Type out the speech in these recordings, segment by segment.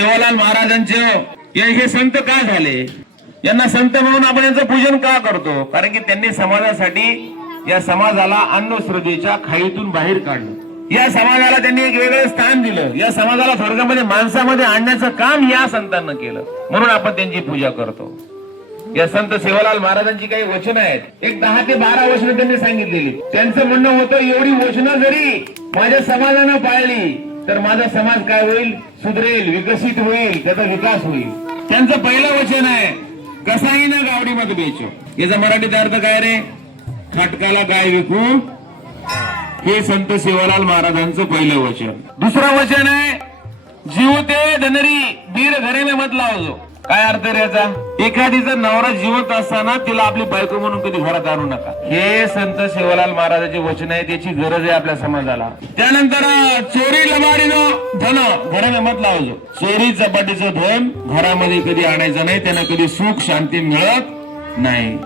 सेवालाल महाराजांचे हे संत का झाले, यांना संत म्हणून आपण यांचं पूजन का करतो? कारण की त्यांनी समाजासाठी, या समाजाला अंधश्रद्धेच्या खाईतून बाहेर काढलं, या समाजाला त्यांनी एक वेगळं स्थान दिलं, या समाजाला स्वर्गामध्ये माणसामध्ये आणण्याचं काम या संतांना केलं, म्हणून आपण त्यांची पूजा करतो. या संत सेवालाल महाराजांची काही वचन आहेत, एक 10 ते 12 वचनं त्यांनी सांगितलेली. त्यांचं म्हणणं होतं, एवढी वचनं जरी माझ्या समाजानं पाळली तर माझा समाज काय होईल, सुधरेल, विकसित होईल, त्याचा विकास होईल. त्यांचं पहिलं वचन आहे, कसाही ना गावडी मत बेचो. याचा मराठीत अर्थ काय रे? खाटकाला गाय विकू. हे संत सेवालाल महाराजांचं पहिलं वचन. दुसरं वचन आहे, जीवते धनरी बीर घरे में मत लावजो. काय अर्थ रे याचा? एखादीचा नवरा जिवंत असताना तिला आपली बायको म्हणून कधी घरात आणू नका. हे संत सेवालाल महाराजांचे वचन आहे, त्याची गरज आहे आपल्या समाजाला. त्यानंतर चोरी लबाडीनो धन घरे में मत लावजो. चोरी चपाटीचं धन घरामध्ये कधी आणायचं नाही, त्यांना कधी सुख शांती मिळत नाही.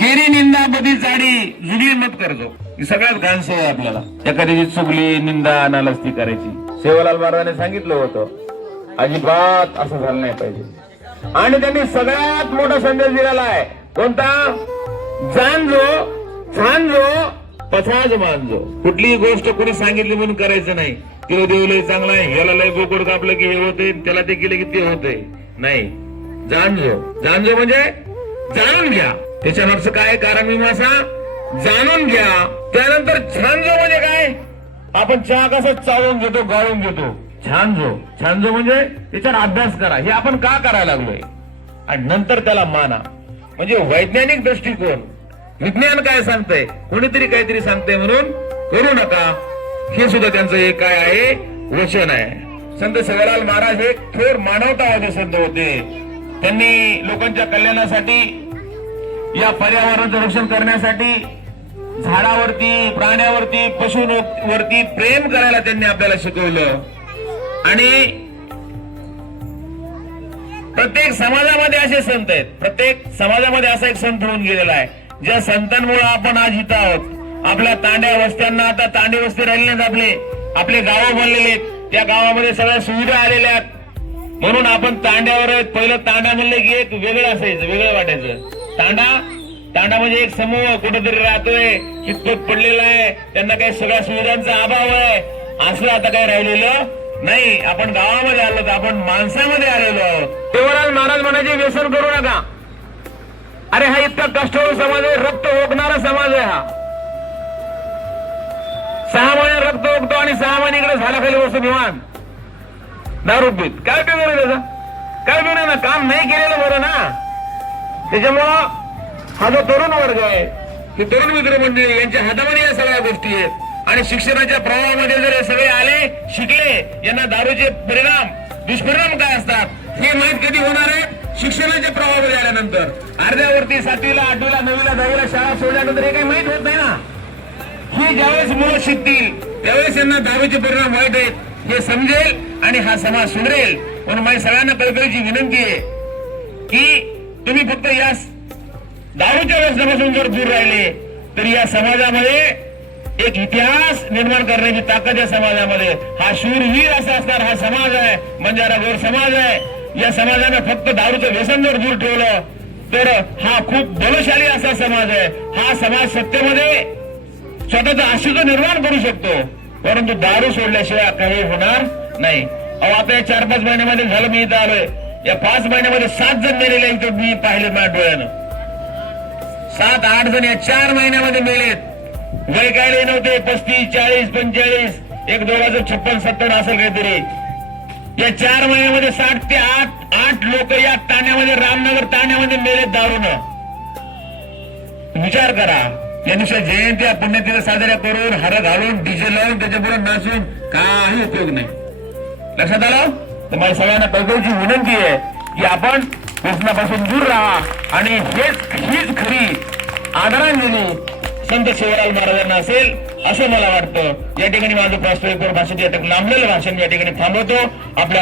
केरी निंदा बदी चाडी जुगली मत करतो. ही सगळ्यात घाण सवय आपल्याला, एखाद्याची चुगली निंदा नालस्ती करायची. सेवालाल महाराजांनी सांगितलं होतं, अजिबात असं झालं नाही पाहिजे. आणि त्यांनी सगळ्यात मोठा संदेश दिलेला आहे, कोणता? जाणजो छानजो पछाज मानजो. कुठलीही गोष्ट कोणी सांगितली म्हणून करायचं नाही. तिला देव लय चांगला आहे, ह्याला लय बोकड कापलं की हे होते, त्याला ते केलं की ते होते. नाही, जाणजो. जाणजो म्हणजे जाणून घ्या. त्याच्या मागचं काय कारण मीमांसा जाणून घ्या. त्यानंतर छानजो म्हणजे काय? आपण चहा कसा चालून घेतो, गाळून घेतो. छानजो, छानजो म्हणजे त्याच्यावर अभ्यास करा. हे आपण का करायला लागलोय, आणि नंतर त्याला माना. म्हणजे वैज्ञानिक दृष्टिकोन, विज्ञान काय सांगतंय, कोणीतरी काहीतरी सांगतंय म्हणून करू नका. हे सुद्धा त्यांचं एक काय आहे, वचन आहे. संत सेवालाल महाराज हे थोर मानवतावादी संत होते. त्यांनी लोकांच्या कल्याणासाठी, या पर्यावरणाचं रक्षण करण्यासाठी, झाडावरती, प्राण्यावरती, पशूवरती प्रेम करायला त्यांनी आपल्याला शिकवलं. आणि प्रत्येक समाजामध्ये असे संत आहेत, प्रत्येक समाजामध्ये असा एक संत होऊन गेलेला आहे, ज्या संतांमुळे आपण आज इथं आहोत. आपल्या तांड्या वस्त्यांना आता तांडे वस्ती राहिले नाहीत, आपले गावं बनलेले आहेत, त्या गावामध्ये सगळ्या सुविधा आलेल्या आहेत, म्हणून आपण तांड्यावर आहेत. पहिलं तांडा म्हणलं की एक वेगळं असायचं, वेगळं वाटायचं. तांडा म्हणजे एक समूह कुठेतरी राहतोय, हितपत पडलेला आहे, त्यांना काही सगळ्या सुविधांचा अभाव आहे. असलं आता काही राहिलेलं नाही. आपण गावामध्ये आलो तर आपण माणसामध्ये आलेलो. सेवालाल महाराज म्हणायचे, व्यसन करू नका. अरे हा इतका कष्टकरी समाज आहे, रक्त ओकणारा समाज आहे हा. 6 महिने रक्त ओकतो आणि 6 महिने इकडे झाला खाली बसून निवांत दारू पीत. काय उपयोग आहे त्याचा? काय उपयोग ना, काम नाही केलेलं बरं ना. त्याच्यामुळं हा जो तरुण वर्ग आहे, हे तरुण मित्र मंडळी, यांच्या हातामध्ये या सगळ्या गोष्टी आहेत. आणि शिक्षणाच्या प्रवाहामध्ये जर हे सगळे आले, शिकले, यांना दारूचे परिणाम, दुष्परिणाम काय असतात हे माहित कधी होणार आहे? शिक्षणाच्या प्रवाहामध्ये आल्यानंतर. अर्ध्यावरती 7वीला, 8वीला, 9वीला, 10वीला शाळा सोडल्यानंतर हे काही माहित होत नाही ना. ही ज्यावेळेस मुलं शिकतील त्यावेळेस यांना दारूचे परिणाम वाईट आहेत हे समजेल आणि हा समाज सुधरेल. म्हणून माझी सगळ्यांना कळकळीची विनंती आहे की तुम्ही फक्त या दारूच्या व्यसनापासून जर दूर राहिले तर या समाजामध्ये एक इतिहास निर्माण करण्याची ताकद या समाजामध्ये. हा शूरवीर असा असणार हा समाज आहे, बंजारा गोर समाज आहे. या समाजानं फक्त दारूचं व्यसन जर दूर ठेवलं तर हा खूप बलशाली असा समाज आहे. हा समाज सत्तेमध्ये स्वतःचं अस्तित्व निर्माण करू शकतो, परंतु दारू सोडल्याशिवाय काही होणार नाही. आता या 4-5 महिन्यामध्ये झालं, मी इथं आलोय, या 5 महिन्यामध्ये 7 जण मेलेले इथं मी पाहिले माझ्या डोळ्यानं. 7-8 जण या 4 महिन्यामध्ये मेलेत. वय काय नव्हते, 35, 40, 45, एक दोघांचं 56-70 असेल काहीतरी. या 4 महिन्यामध्ये 7 ते 8 लोक या ताण्यामध्ये, रामनगर ताण्यामध्ये मेलेत दारूनं. विचार करा. त्यानुसार जयंत्या पुण्यतिथी साजऱ्या करून, हार घालून, डीजे लावून, त्याच्यापुढे नाचून काही उपयोग नाही. लक्षात आलं? तर माझ्या सगळ्यांना कळकळीची विनंती आहे की आपण व्यसनापासून दूर राहा. आणि हीच खरी आदरांजली संत सेवालाल महाराजांना असेल असं मला वाटतं. या ठिकाणी माझं प्रास्ताविक भाषण, या ठिकाणी लांबलेलं भाषण या ठिकाणी थांबवतो. आपल्या